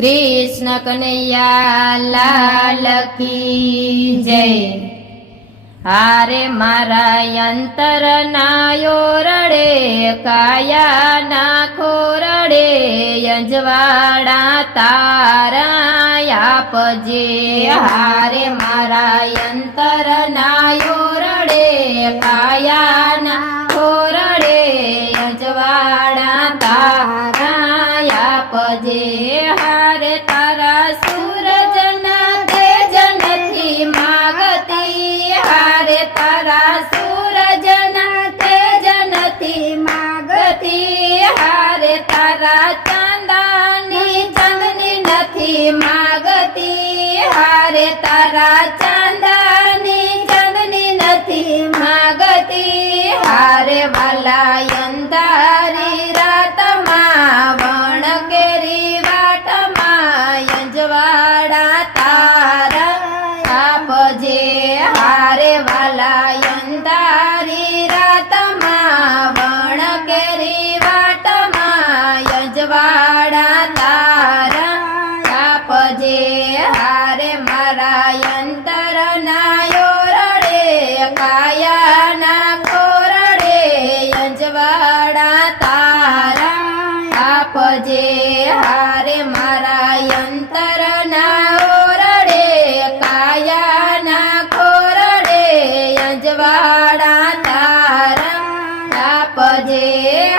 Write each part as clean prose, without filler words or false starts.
कृष्ण कन्हैया लाल की जय। हारे मारा अंतर नायो रड़े काया ना खोरड़े यंजवाड़ा तारा आपजे। हारे मारा अंतर नायो रड़े काया ना खोरड़े यंजवाड़ा तारा आपजे। हारे तारा सूरज ना तेज नथी मागती। हारे तारा सूरज ना तेज नथी मागती। हारे तारा चांदानी चांदनी नथी मागती। हारे तारा चांदानी चांदनी नथी मागती। हारे वाला अंधारी रात मां वण केरी वाट मां यंजवाड़ा तारा आपजे। हारे वाला अंधारी रात मां वण केरी वाट मां यंजवाड़ा तारा आपजे। हारे मारा अंतर नायो रड़े काया ना खोरड़े यंजवाड़ा तारा आपजे। हारे मारा अंतर नायो रड़े काया ना खोरड़े यंजवाड़ा तारा आपजे।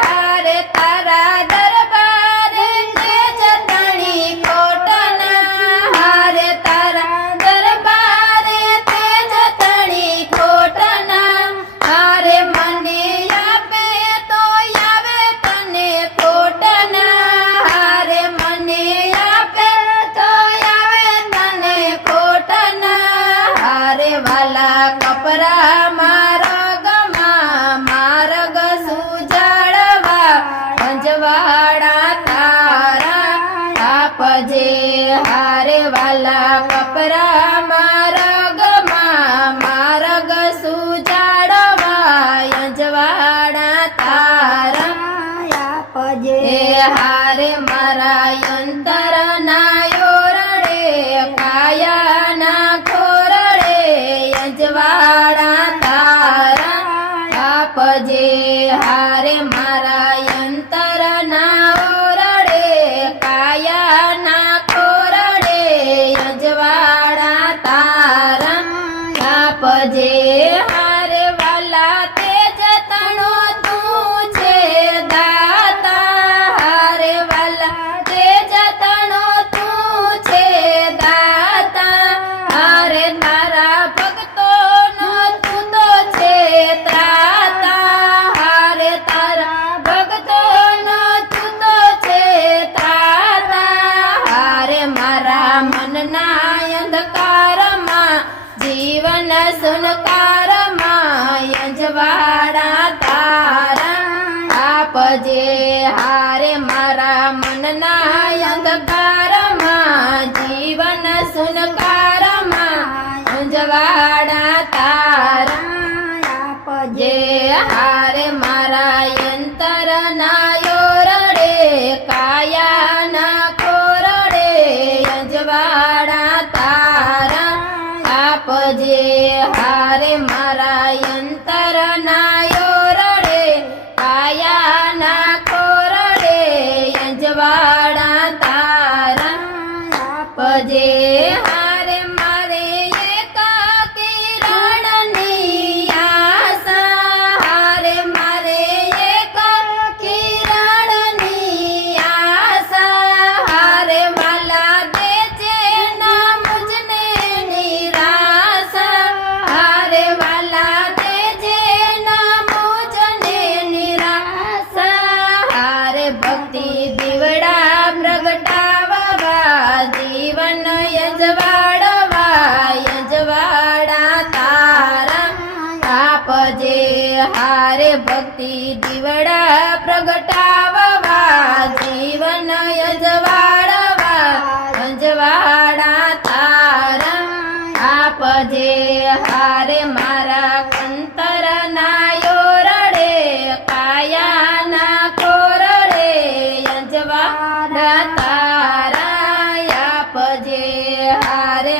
हारे तारा दरबार तेज तणी कोटना। हारे तारा दरबार तेज तणी कोटना। हारे मने आपे तो आवे तने कोटना। हारे मने आपे तो आवे तने कोटना। हारे वाला कपरा मार्ग मार्ग सुजाड़वा यंजवाड़ा तारा आपजे। हारे वाला कपरा मार्ग मार्ग सुजाड़वा यंजवाड़ा तारा आपजे। हारे मारा अंतर नायो रड़े काया ना खोरड़े यंजवाड़ा तारा आपजे। हारे मारा अंतर नायो रड़े काया ना खोरड़े यंजवाड़ा तारा आपजे। हारे वाला तेज तणो तू छे दाता। हारे वाला तेज तणो तू छे दाता। हारे तारा भक्तो नो तू तो छे त्राता। हारे तारा भक्तो नो तू तो छे त्राता। हारे मारा मनना अंधकार मां जीवन सुनकार मां यंजवाड़ा तारा आपजे। हारे मारा मनना अंधकार मां जीवन सुनकार मां यंजवाड़ा तारा आपजे। हारे मारा अंतर नायो रड़े काया ना खोरड़े यंजवाड़ा तारा आपजे। हारे मारा अंतर नायो रड़े काया ना खोरड़े यंजवाड़ा तारा રે